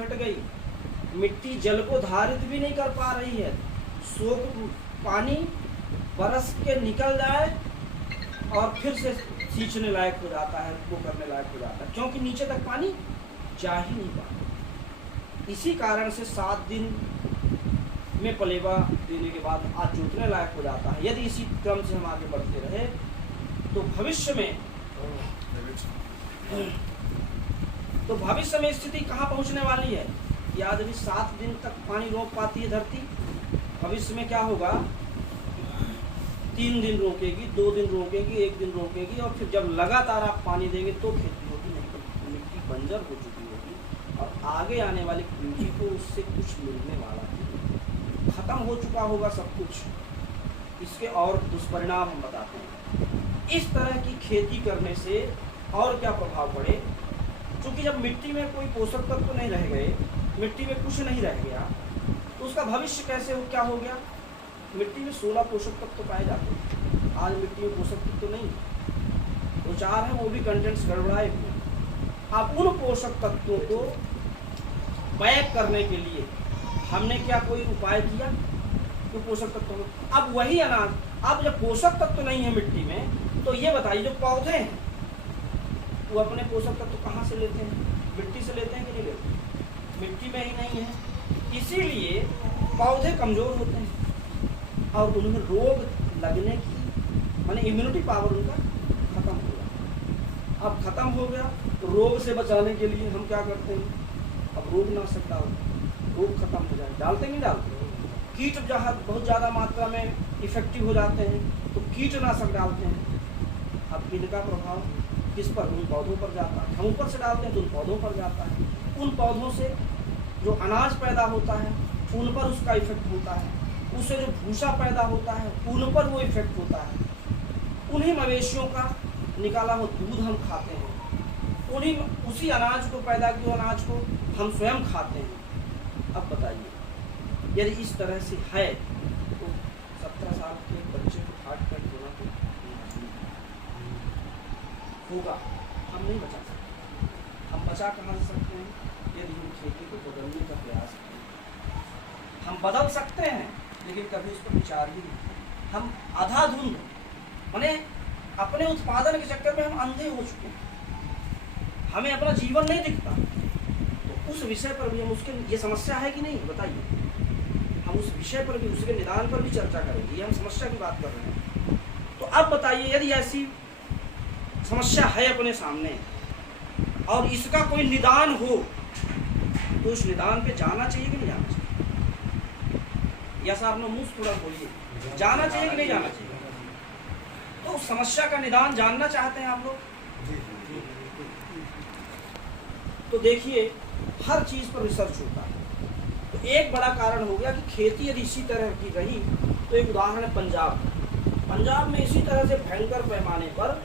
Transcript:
घट गई, मिट्टी जल को धारित भी नहीं कर पा रही है, सोख पानी बरस के निकल जाए और फिर से सींचने लायक हो जाता है, वो करने लायक हो जाता है, क्योंकि नीचे तक पानी जा ही नहीं पाता। इसी कारण से 7 दिन में पलेवा देने के बाद आज जोतने लायक हो जाता है। यदि इसी क्रम से हम आगे बढ़ते रहे तो भविष्य में स्थिति कहाँ पहुँचने वाली है? यदि 7 दिन तक पानी रोक पाती है धरती, भविष्य में क्या होगा? 3 दिन रोकेगी, 2 दिन रोकेगी, 1 दिन रोकेगी, और फिर जब लगातार आप पानी देंगे तो खेती होगी, नहीं तो मिट्टी बंजर हो चुकी होगी और आगे आने वाली पीढ़ी को उससे कुछ मिलने वाला नहीं, खत्म हो चुका होगा सब कुछ। इसके और दुष्परिणाम हम बताते हैं। इस तरह की खेती करने से और क्या प्रभाव पड़े? क्योंकि जब मिट्टी में कोई पोषक तत्व तो नहीं रह गए, मिट्टी में कुछ नहीं रह गया, तो उसका भविष्य कैसे हो, क्या हो गया? मिट्टी में 16 पोषक तत्व पाए जाते हैं, आज मिट्टी में पोषक तत्व तो नहीं, तो 4 है, वो भी कंटेंट्स गड़बड़ाए हुए। अब उन पोषक तत्वों को बैक करने के लिए हमने क्या कोई उपाय किया? तो पोषक तत्व, अब वही अनाज, अब जब पोषक तत्व नहीं है मिट्टी में, तो ये बताइए जो पौधे हैं वो अपने पोषक तत्व कहाँ से लेते हैं? मिट्टी से लेते हैं कि नहीं लेते? मिट्टी में ही नहीं है, इसीलिए पौधे कमजोर होते हैं और उनमें रोग लगने की माने इम्यूनिटी पावर उनका खत्म हो गया। अब खत्म हो गया तो रोग से बचाने के लिए हम क्या करते हैं? अब रोगनाशक डालते हैं, रोग खत्म हो जाए, डालते नहीं डालते? कीट जहाँ बहुत ज़्यादा मात्रा में इफेक्टिव हो जाते हैं तो कीटनाशक डालते हैं। अब इनका प्रभाव किस पर? उन पौधों पर जाता है। हम ऊपर से डालते हैं तो उन पौधों पर जाता है, उन पौधों से जो अनाज पैदा होता है उन पर उसका इफेक्ट होता है, उससे जो भूसा पैदा होता है उन पर वो इफेक्ट होता है, उन्हीं मवेशियों का निकाला हुआ दूध हम खाते हैं, उन्हीं उसी अनाज को पैदा किए अनाज को हम स्वयं खाते हैं। अब बताइए यदि इस तरह से है तो 17 साल के एक बच्चे को हार्ट अटैक होना तो होगा, हम नहीं बचा सकते। हम बचा कहाँ से सकते हैं? यदि हम खेती को बदलने का प्रयास करें। हम बदल सकते हैं लेकिन कभी उस पर विचार ही नहीं। हम आधाधुंध माने अपने उत्पादन के चक्कर में हम अंधे हो चुके हैं, हमें अपना जीवन नहीं दिखता। तो उस विषय पर भी हम उसके, ये समस्या है कि नहीं बताइए? हम उस विषय पर भी, उसके निदान पर भी चर्चा करेंगे। ये हम समस्या की बात कर रहे हैं। तो अब बताइए यदि ऐसी समस्या है अपने सामने और इसका कोई निदान हो तो उस निदान पे जाना चाहिए कि नहीं जाना चाहिए? या साहब मुंह थोड़ा बोलिए, जाना चाहिए कि नहीं जाना चाहिए? तो उस समस्या का निदान जानना चाहते हैं आप लोग? तो देखिए हर चीज पर रिसर्च होता है। तो एक बड़ा कारण हो गया कि खेती यदि इसी तरह की रही, तो एक उदाहरण है पंजाब में इसी तरह से भयंकर पैमाने पर